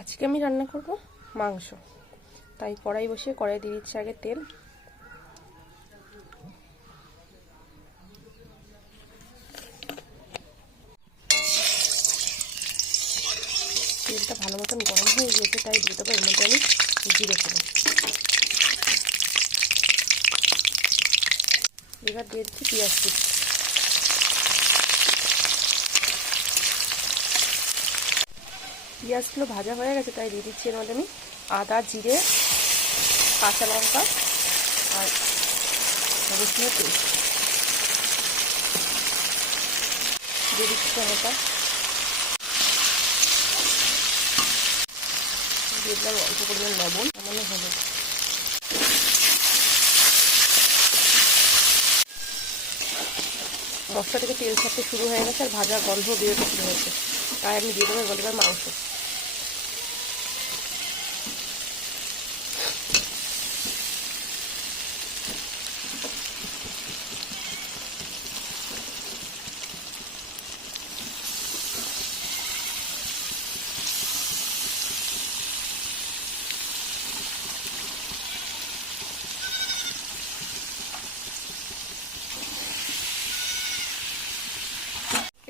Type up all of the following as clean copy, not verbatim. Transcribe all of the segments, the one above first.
আজকে আমি রান্না করব মাংস, তাই কড়াই বসিয়ে কড়াই দিয়ে দিচ্ছি আগে তেল। তেলটা ভালো মতন গরম হয়ে গিয়েছে, তাই দিয়ে দেবো এর মধ্যে আমি জিরে ফোড়ন। এবার দিয়ে দিচ্ছি পেঁয়াজ কুচি। পেঁয়াজগুলো ভাজা হয়ে গেছে, তাই দিয়ে দিচ্ছি এর মধ্যে আমি আদা, জিরে, কাঁচা লঙ্কা আর রসুনের পেস্ট। দিয়ে দিচ্ছি টমেটো, দিয়ে দিলাম অল্প পরিমাণ লবণ, সামান্য হলুদ। মশলা থেকে তেল ছাড়তে শুরু হয়ে গেছে আর ভাজার গন্ধ বেরোতে শুরু হয়েছে, তাই আমি দিয়ে দেবো এবার মাংস।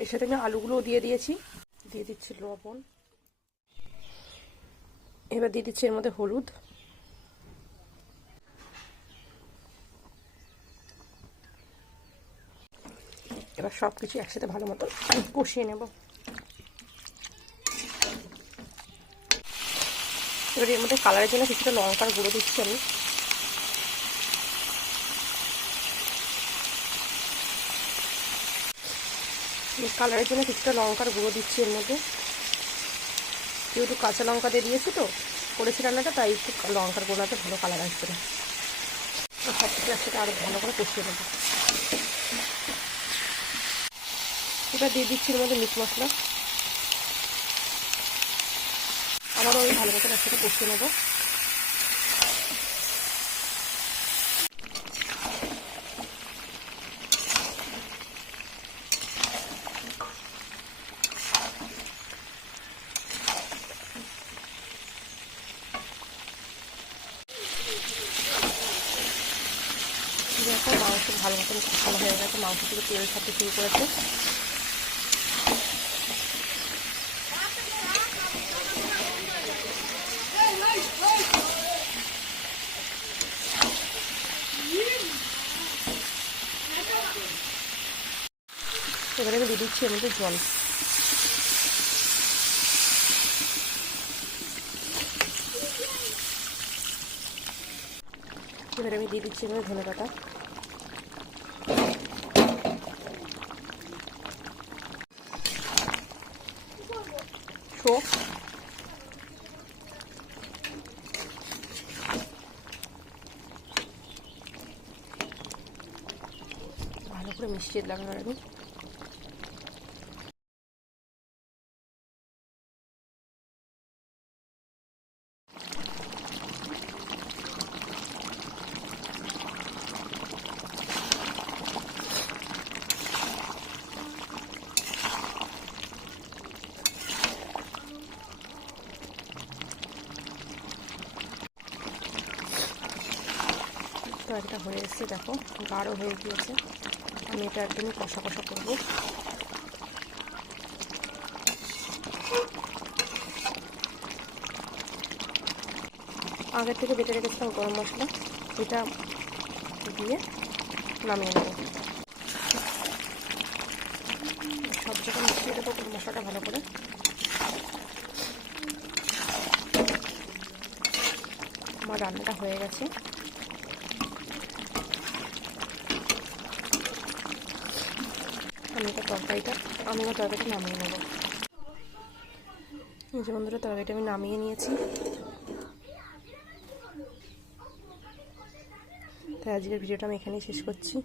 এর সাথে আমি আলুগুলোও দিয়ে দিয়েছি, দিয়ে দিচ্ছি লবণ। এবার দিয়ে দিচ্ছি এর মধ্যে হলুদ, এবার সব কিছু একসাথে ভালো মতো কষিয়ে নেব। এবার এর মধ্যে কালারের জন্য কিছুটা লঙ্কার গুঁড়ো দিচ্ছি আমি। কালারের জন্য কিছুটা লঙ্কার গুঁড়ো দিচ্ছি এর মধ্যে, যেহেতু কাঁচা লঙ্কা দিয়ে দিয়েছি তো করেছি রান্নাটা, তাই একটু লঙ্কার গুঁড়োতে ভালো কালার আসবে না। সব কিছু একসাথে আরও ভালো করে কষিয়ে নেব। এবার দিয়ে দিচ্ছি এর মধ্যে মিট মশলা, আবারও ওই ভালো মতো একসাথে কষিয়ে নেব। দেখো মাংস ভালো মতন কষানো হয়ে গেছে, মাংস থেকে তেল ছাড়তে শুরু করেছে। এবারে আমি দিয়ে দিচ্ছি এর মধ্যে জল। এবারে আমি দিয়ে দিচ্ছি এর মধ্যে ধনেপাতা, শোক, ভালো করে মিশিয়ে দিলাম। এবার আমি তরকারিটা হয়ে এসছে, দেখো গাঢ় হয়ে গিয়েছে। আমি এটা একদমই কষা কষা করবো। আগের থেকে বেটে রেখেছিলাম গরম মশলা, এটা দিয়ে নামিয়ে নেব। সব জায়গায় মিশিয়ে দেবো মশলাটা ভালো করে। আমার রান্নাটা হয়ে গেছে। আমি তরকারিটা নামিয়ে নেব। যে বন্ধুরা, তরকারিটা আমি নামিয়ে নিয়েছি। তাই আজকের ভিডিওটা আমি এখানেই শেষ করছি।